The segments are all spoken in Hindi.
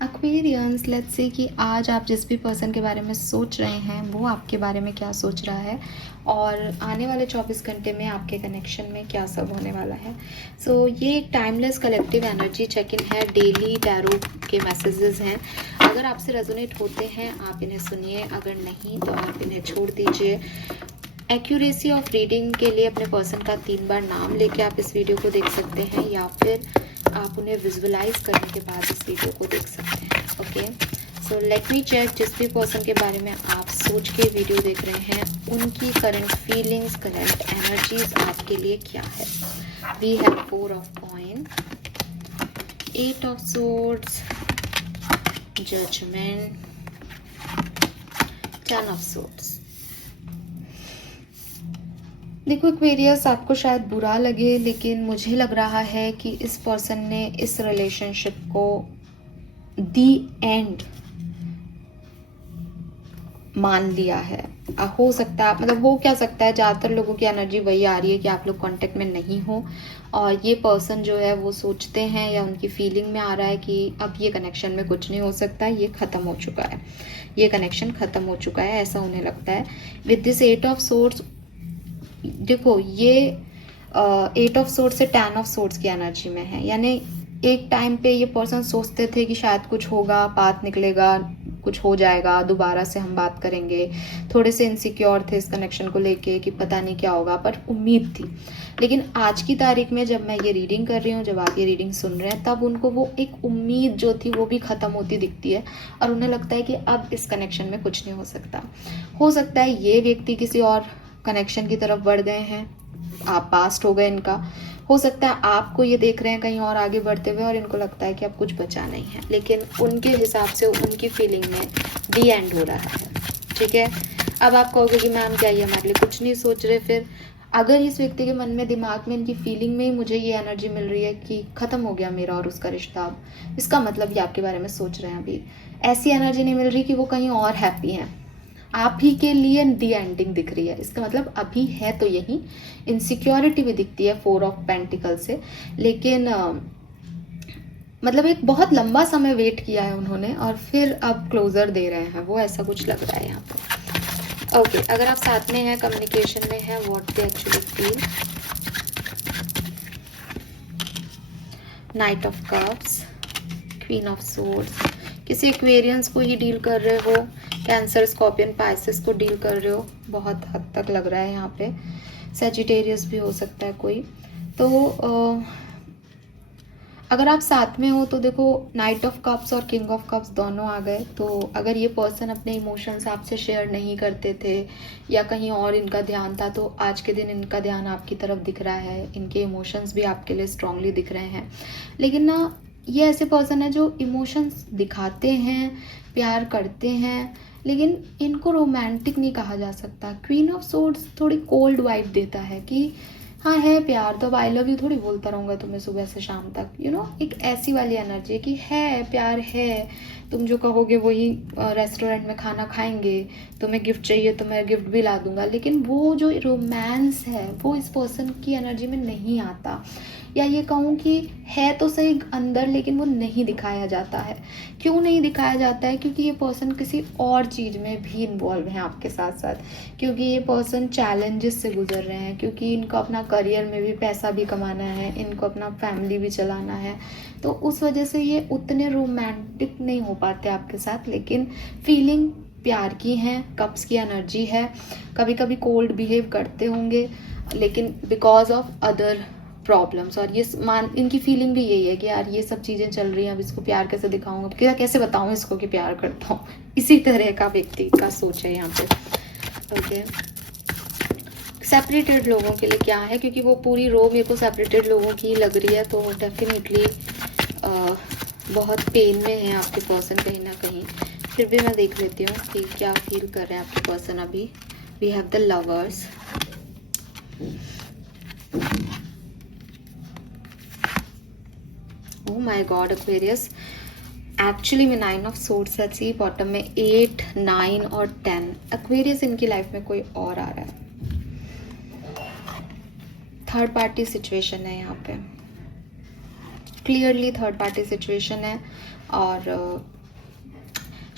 एक्वेरियंस, लेट्स से कि आज आप जिस भी पर्सन के बारे में सोच रहे हैं वो आपके बारे में क्या सोच रहा है और आने वाले 24 घंटे में आपके कनेक्शन में क्या सब होने वाला है। ये एक timeless collective energy check in है, डेली टैरो के मैसेजेस हैं। अगर आपसे रेजोनेट होते हैं आप इन्हें सुनिए, अगर नहीं तो आप इन्हें छोड़ दीजिए। एक्यूरेसी ऑफ रीडिंग के लिए अपने पर्सन का 3 बार नाम लेके आप इस वीडियो को देख सकते हैं, या फिर आप उन्हें विजुअलाइज करने के बाद इस वीडियो को देख सकते हैं। Okay, so let me check, जिस भी पर्सन के बारे में आप सोच के वीडियो देख रहे हैं उनकी करंट फीलिंग्स, करंट एनर्जीज आपके लिए क्या है। We have 4 of coin, 8 of swords, judgement, 10 of swords. देखो एक्वेरियस, आपको शायद बुरा लगे लेकिन मुझे लग रहा है कि इस पर्सन ने इस रिलेशनशिप को दी एंड मान लिया है। हो सकता है, मतलब हो क्या सकता है, ज़्यादातर लोगों की एनर्जी वही आ रही है कि आप लोग कांटेक्ट में नहीं हो और ये पर्सन जो है वो सोचते हैं या उनकी फीलिंग में आ रहा है कि अब ये कनेक्शन में कुछ नहीं हो सकता, ये ख़त्म हो चुका है, ये कनेक्शन ख़त्म हो चुका है, ऐसा उन्हें लगता है। विद दिस 8 ऑफ सोर्ड्स, देखो ये 8 ऑफ सोर्ड्स से 10 ऑफ सोर्ड्स की एनर्जी में है, यानी एक टाइम पे ये पर्सन सोचते थे कि शायद कुछ होगा, बात निकलेगा, कुछ हो जाएगा, दोबारा से हम बात करेंगे। थोड़े से इनसिक्योर थे इस कनेक्शन को लेके कि पता नहीं क्या होगा, पर उम्मीद थी। लेकिन आज की तारीख में जब मैं ये रीडिंग कर रही हूँ, जब आप ये रीडिंग सुन रहे हैं, तब उनको वो एक उम्मीद जो थी वो भी ख़त्म होती दिखती है और उन्हें लगता है कि अब इस कनेक्शन में कुछ नहीं हो सकता। हो सकता है ये व्यक्ति किसी और कनेक्शन की तरफ बढ़ गए हैं, आप पास्ट हो गए इनका। हो सकता है आपको ये देख रहे हैं कहीं और आगे बढ़ते हुए और इनको लगता है कि अब कुछ बचा नहीं है, लेकिन उनके हिसाब से उनकी फीलिंग में दी एंड हो रहा है। ठीक है, अब आप कहोगे कि मैम क्या ये हमारे लिए कुछ नहीं सोच रहे। फिर अगर इस व्यक्ति के मन में, दिमाग में, इनकी फीलिंग में ही मुझे ये एनर्जी मिल रही है कि ख़त्म हो गया मेरा और उसका रिश्ता, अब इसका मतलब ये आपके बारे में सोच रहे हैं। अभी ऐसी एनर्जी नहीं मिल रही कि वो कहीं और हैप्पी हैं, आप ही के लिए दी एंडिंग दिख रही है। इसका मतलब अभी है तो यही। इनसिक्योरिटी भी दिखती है 4 ऑफ पेंटिकल से, लेकिन मतलब एक बहुत लंबा समय वेट किया है उन्होंने और फिर अब क्लोजर दे रहे हैं वो, ऐसा कुछ लग रहा है यहाँ पे। ओके, अगर आप साथ में हैं, कम्युनिकेशन में हैं, what they actually feel. Night of cups, queen of swords, किसी एक्वेरियंस को ही डील कर रहे हो, कैंसर, स्कॉर्पियन, पाइसेस को डील कर रहे हो, बहुत हद तक लग रहा है यहाँ पे। सैजिटेरियस भी हो सकता है कोई। तो अगर आप साथ में हो तो देखो नाइट ऑफ कप्स और किंग ऑफ कप्स दोनों आ गए। तो अगर ये पर्सन अपने इमोशंस आपसे शेयर नहीं करते थे या कहीं और इनका ध्यान था, तो आज के दिन इनका ध्यान आपकी तरफ दिख रहा है, इनके इमोशंस भी आपके लिए स्ट्रांगली दिख रहे हैं। लेकिन ना, ये ऐसे पर्सन है जो इमोशंस दिखाते हैं, प्यार करते हैं, लेकिन इनको रोमांटिक नहीं कहा जा सकता। क्वीन ऑफ सोर्ड्स थोड़ी कोल्ड वाइब देता है कि हाँ है प्यार, तो अब आई लव यू थोड़ी बोलता रहूँगा तुम्हें सुबह से शाम तक, एक ऐसी वाली एनर्जी है कि है प्यार है, तुम जो कहोगे वही, रेस्टोरेंट में खाना खाएंगे, तुम्हें गिफ्ट चाहिए तो मैं गिफ्ट भी ला दूंगा। लेकिन वो जो रोमांस है वो इस पर्सन की एनर्जी में नहीं आता, या ये कहूँ कि है तो सही अंदर, लेकिन वो नहीं दिखाया जाता है। क्यों नहीं दिखाया जाता है? क्योंकि ये पर्सन किसी और चीज़ में भी इन्वॉल्व है आपके साथ साथ, क्योंकि ये पर्सन चैलेंजेस से गुजर रहे हैं, क्योंकि इनको अपना करियर में भी पैसा भी कमाना है, इनको अपना फैमिली भी चलाना है। तो उस वजह से ये उतने रोमांटिक नहीं हो पाते आपके साथ, लेकिन फीलिंग प्यार की है, कप्स की एनर्जी है। कभी कभी कोल्ड बिहेव करते होंगे, लेकिन बिकॉज ऑफ अदर प्रॉब्लम्स। और ये इनकी फीलिंग भी यही है कि यार ये सब चीज़ें चल रही हैं, अब इसको प्यार कैसे दिखाऊंगा, क्या कैसे बताऊं इसको कि प्यार करता हूँ। इसी तरह का व्यक्ति का सोच है यहाँ पे। ओके, सेपरेटेड लोगों के लिए क्या है, क्योंकि वो पूरी रो मेरे को सेपरेटेड लोगों की लग रही है, तो डेफिनेटली बहुत पेन में है आपके पर्सन कहीं ना कहीं। फिर भी मैं देख लेती हूँ कि क्या फील कर रहे हैं आपके पर्सन अभी। We have the lovers, oh my God Aquarius, actually में 9 ऑफ सोर्ड्स है, सी बॉटम में 8, 9 और 10। एक्वेरियस इनकी लाइफ में कोई और आ रहा है, थर्ड पार्टी सिचुएशन है यहाँ पे। क्लियरली थर्ड पार्टी सिचुएशन है और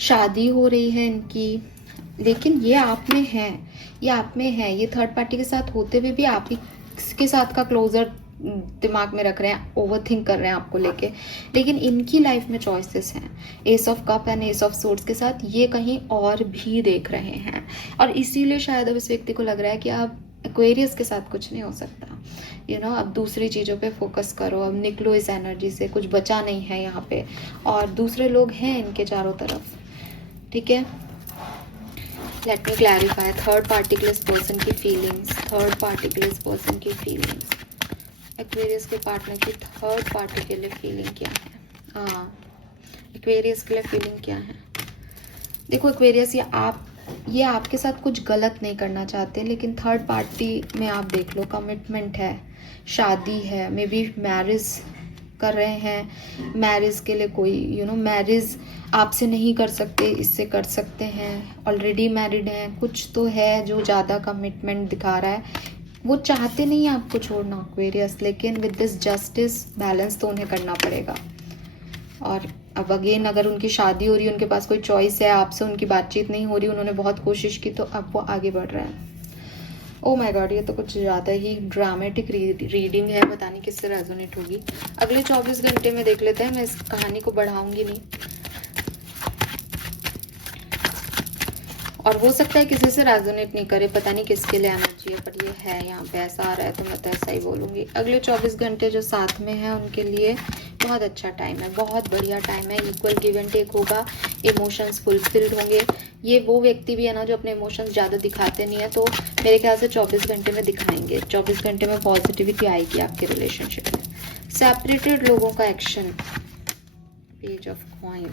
शादी हो रही है इनकी, लेकिन ये आप में है, ये आप में है। ये थर्ड पार्टी के साथ होते हुए भी आप ही के साथ का क्लोजर दिमाग में रख रहे हैं, ओवर थिंक कर रहे हैं आपको लेके, लेकिन इनकी लाइफ में चॉइसेस हैं। S of cup and S of swords के साथ ये कहीं और भी देख रहे हैं, और इसीलिए शायद अब इस व्यक्ति को लग रहा है कि अब एक्वेरियस के साथ कुछ नहीं हो सकता, अब दूसरी चीज़ों पे फोकस करो, अब निकलो इस एनर्जी से, कुछ बचा नहीं है यहाँ पे, और दूसरे लोग हैं इनके चारों तरफ। ठीक है, let me clarify third party के लिए इस पर्सन की फीलिंग्स, थर्ड पार्टी के लिए इस पर्सन की फीलिंग्स, एक्वेरियस के पार्टनर की थर्ड पार्टी के लिए फीलिंग क्या है। हाँ, एक्वेरियस के लिए फीलिंग क्या है। देखो एक्वेरियस, ये आपके साथ कुछ गलत नहीं करना चाहते, लेकिन थर्ड पार्टी में आप देख लो कमिटमेंट है, शादी है, मे बी मैरिज कर रहे हैं, मैरिज के लिए कोई मैरिज आपसे नहीं कर सकते, इससे कर सकते हैं, ऑलरेडी मैरिड हैं, कुछ तो है जो ज़्यादा कमिटमेंट दिखा रहा है। वो चाहते नहीं है आपको छोड़ना एक्वेरियस, लेकिन विद दिस जस्टिस बैलेंस तो उन्हें करना पड़ेगा। और अब अगेन अगर उनकी शादी हो रही है, उनके पास कोई चॉइस है, आपसे उनकी बातचीत नहीं हो रही, उन्होंने बहुत कोशिश की, तो अब वो आगे बढ़ रहे हैं। ओ माय गॉड, ये तो कुछ ज़्यादा ही ड्रामेटिक रीडिंग है, पता नहीं किससे रेजोनेट होगी। अगले 24 घंटे में देख लेते हैं, मैं इस कहानी को बढ़ाऊंगी नहीं, और हो सकता है किसी से रेजोनेट नहीं करे, पता नहीं किसके लिए एनर्जी है, पर ये है यहाँ पे, ऐसा आ रहा है तो मैं तो ऐसा ही बोलूँगी। अगले 24 घंटे जो साथ में हैं उनके लिए बहुत अच्छा टाइम है, बहुत बढ़िया टाइम है, इक्वल गिव एंड टेक होगा, इमोशंस फुलफिल्ड होंगे। ये वो व्यक्ति भी है ना जो अपने इमोशंस ज़्यादा दिखाते नहीं है, तो मेरे ख्याल से 24 घंटे में दिखाएंगे, 24 घंटे में पॉजिटिविटी आएगी आपके रिलेशनशिप में। सेपरेटेड लोगों का एक्शन, पेज ऑफ कॉइन,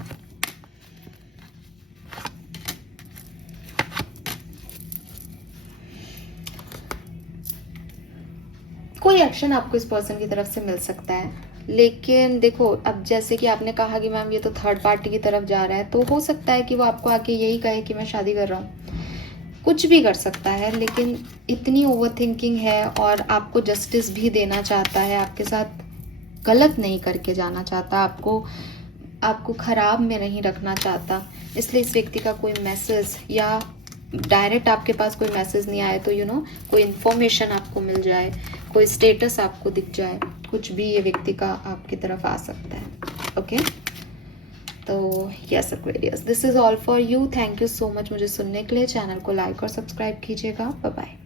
कोई एक्शन आपको इस पर्सन की तरफ से मिल सकता है, लेकिन देखो अब जैसे कि आपने कहा कि मैम ये तो थर्ड पार्टी की तरफ जा रहा है, तो हो सकता है कि वो आपको आके यही कहे कि मैं शादी कर रहा हूँ, कुछ भी कर सकता है, लेकिन इतनी ओवर थिंकिंग है और आपको जस्टिस भी देना चाहता है, आपके साथ गलत नहीं करके जाना चाहता, आपको खराब में नहीं रखना चाहता। इसलिए इस व्यक्ति का कोई मैसेज या डायरेक्ट आपके पास कोई मैसेज नहीं आए तो कोई इन्फॉर्मेशन आपको मिल जाए, कोई स्टेटस आपको दिख जाए, कुछ भी ये व्यक्ति का आपकी तरफ आ सकता है। ओके, तो yes Aquarius, this is all for you. Thank you so much मुझे सुनने के लिए। चैनल को लाइक और सब्सक्राइब कीजिएगा। Bye bye.